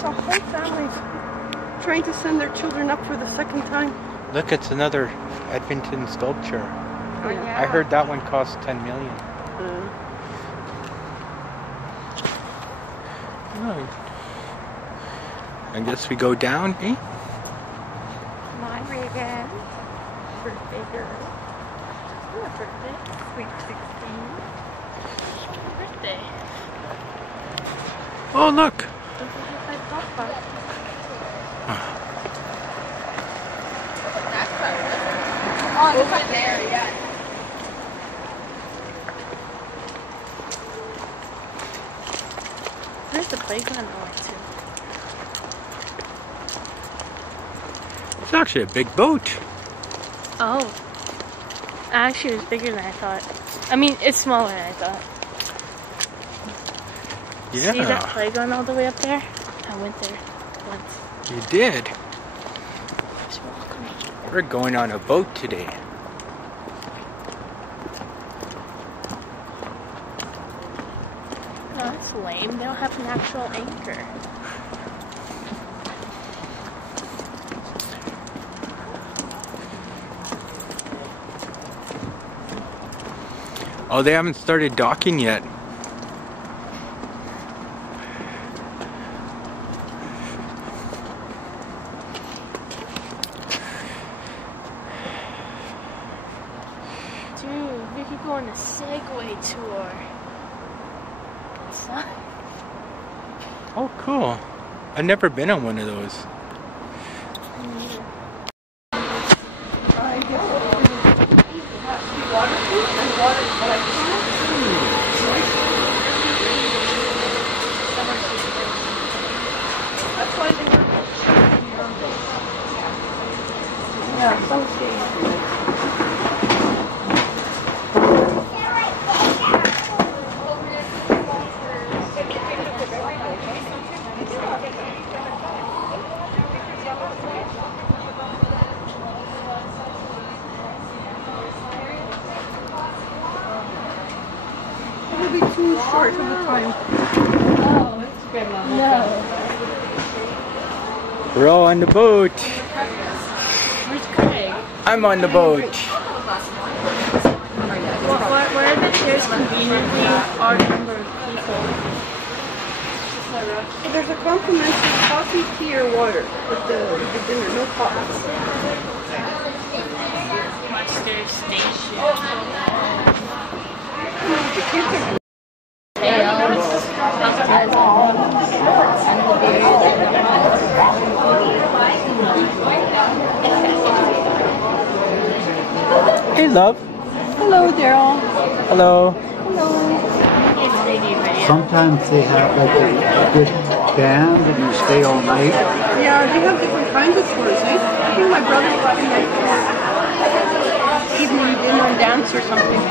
A whole family's trying to send their children up for the second time. Look, it's another Edmonton sculpture. Oh, yeah. I heard that one cost 10 million. Oh. I guess we go down, eh? My Reagan. Birthday girl. What birthday? Sweet 16. Birthday. Oh, look! Don't forget my papa. That's right. Oh, over there, yeah. There's the playground going too. It's actually a big boat. Oh. Actually, it was bigger than I thought. I mean, it's smaller than I thought. Yeah. See that playground all the way up there? I went there once. You did? Just walk me. We're going on a boat today. No, that's lame. They don't have an actual anchor. Oh, they haven't started docking yet. Dude, we could go on a Segway tour. Son. Oh, cool. I've never been on one of those. Yeah, some it'll be too short of the time. Oh, it's good, Mama. No. We're all on the boat. Where's Craig? I'm on the boat. Where are the chairs conveniently odd number of people? So there's a complimentary coffee, tea, or water with the dinner, no pots. Monster Station. The kids are Hey, love. Hello, Daryl. Hello. Sometimes they have like a good band and you stay all night. Yeah, they have different kinds of tours, eh? I think my brother's talking like evening dinner and dance or something.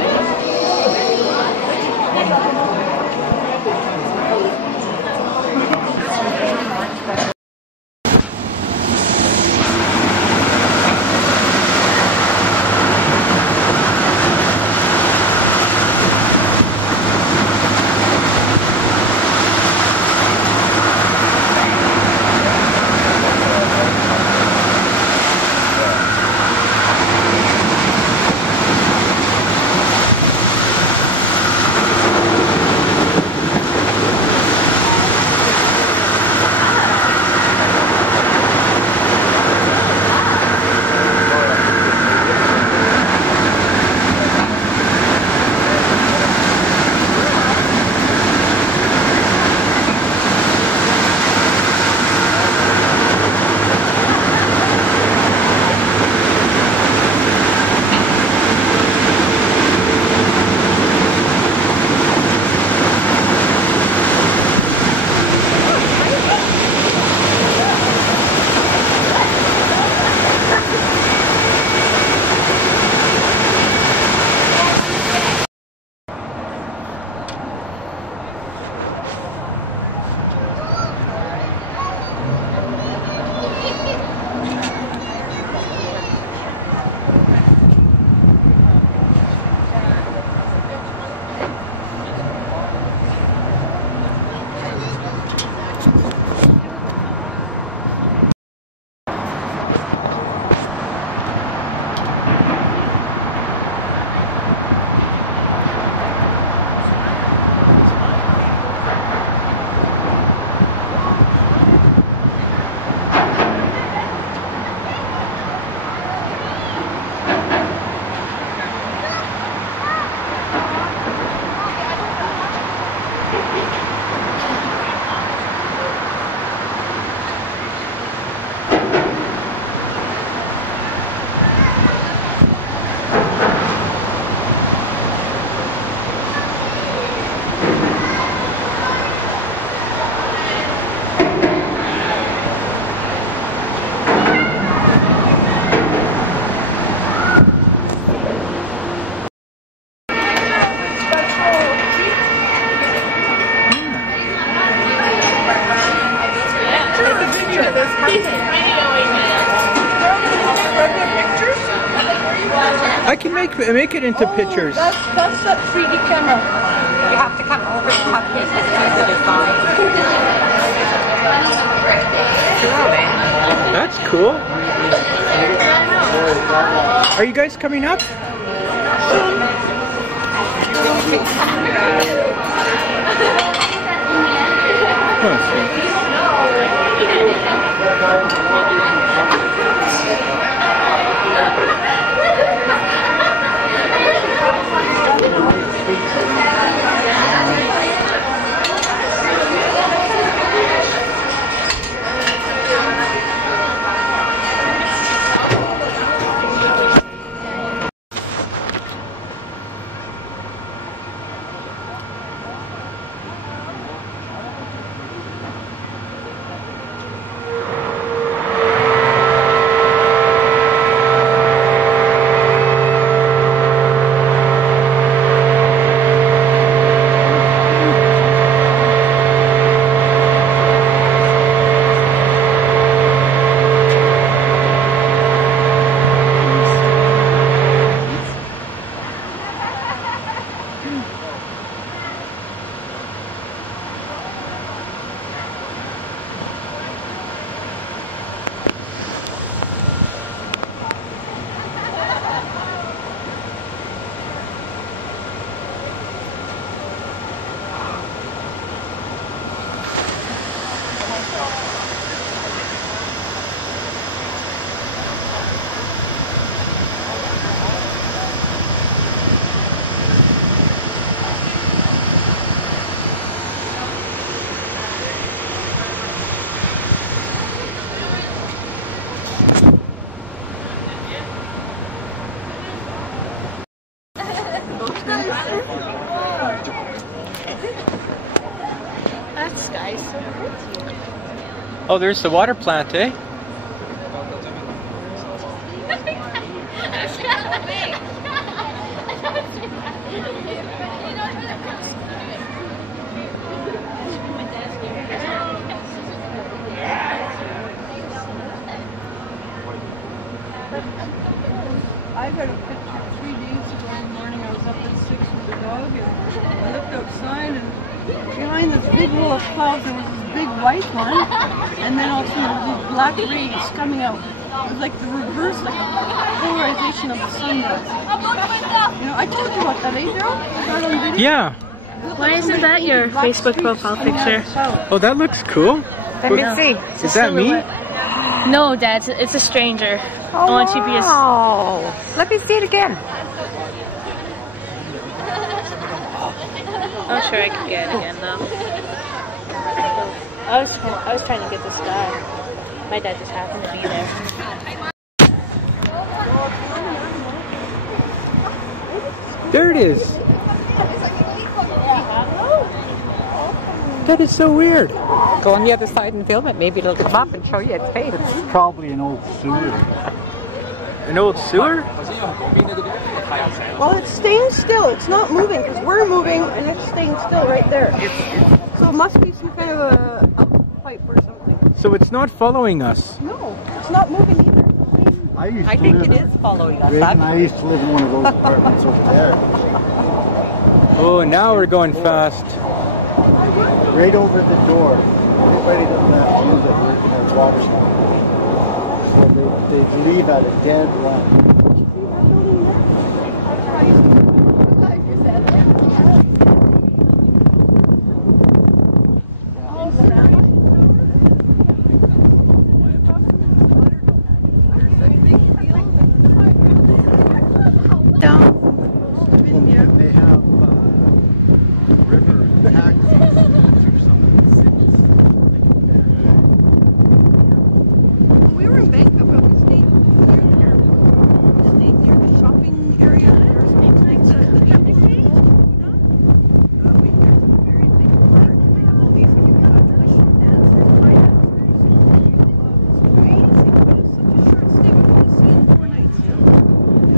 I can make it into pictures. That's that 3D camera. You have to come over to cut this to see the design. That's cool. Are you guys coming up? That sky's so pretty. Oh, there's the water plant, eh? I got a picture 3 days ago in the morning. I was up at 6 with the dog and I looked outside and behind this big wall of clouds there was this big white one and then also there were these black rays coming out. It was like the reverse, like a polarization of the sunrise. You know, I told you about that, eh, Joe? I got on video. Yeah. Why isn't that your Facebook profile picture? Oh, that looks cool. Let me see. Is that me? No, Dad, it's a stranger. I want you to be a... Oh, let me see it again. I'm sure I can get it again though. I was trying to get this guy. My dad just happened to be there. There it is. That is so weird. Go on the other side and film it. Maybe it'll come up and show you its face. It's probably an old sewer. An old sewer? Well, it's staying still. It's not moving because we're moving and it's staying still right there. So it must be some kind of a pipe or something. So it's not following us. No, it's not moving either. I think it is following us. Greg and I used to live in one of those apartments over there. Oh, now we're going fast. Right over the door. Everybody doesn't have to use it working at water supply. So they'd leave at a dead run. They have river access to some of the cities. When we were in Bangkok, but we stayed near the airport. We stayed near the shopping area. There was like the temple in Buddha. We there's a very big park, and they have all these traditional dancers, Thai dancers. It was amazing. It was such a short stay. We couldn't see in 4 nights.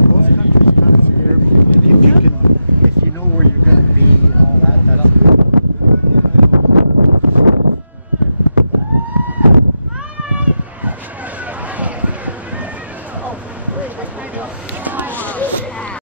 Those countries kind of scare me. If you know where you're going to be and all that, that's good.